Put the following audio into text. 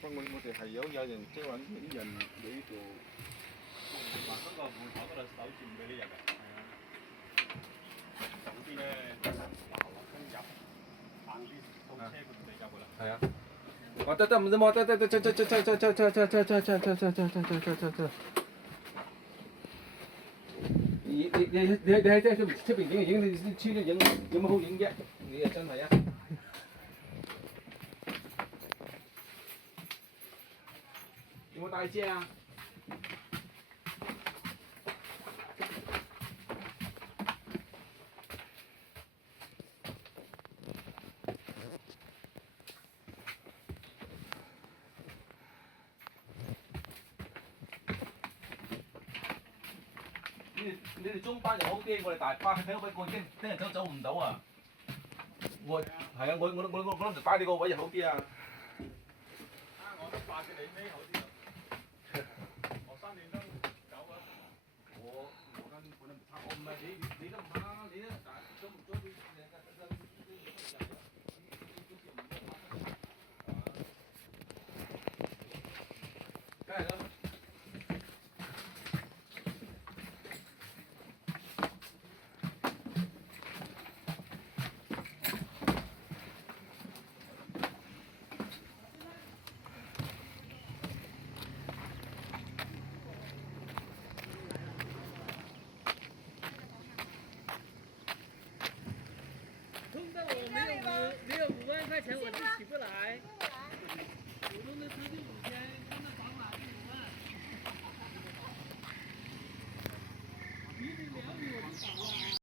幫我哋係有人即係揾啲人喺度，話嗰個門口嗰度守住唔俾你入嘅。係啊。有啲咧嗱落跟入，硬啲套車佢唔俾入㗎啦。係啊。哦得唔得冇得。你喺即係出邊影，你出咗影有乜好影啫？你啊真係啊！有冇帶遮啊？你哋中班就好啲，我哋大班睇到位過驚，聽日走唔到啊！我係啊，我諗就擺你個位就好啲啊！我都掛住你孭好啲。學生你都走啊！我唔差，我唔係你都唔怕，你都做唔做啲梗係啦。没有5万块钱我就起不来。普通的车就5000，那宝马就5万。1.2米我就倒了。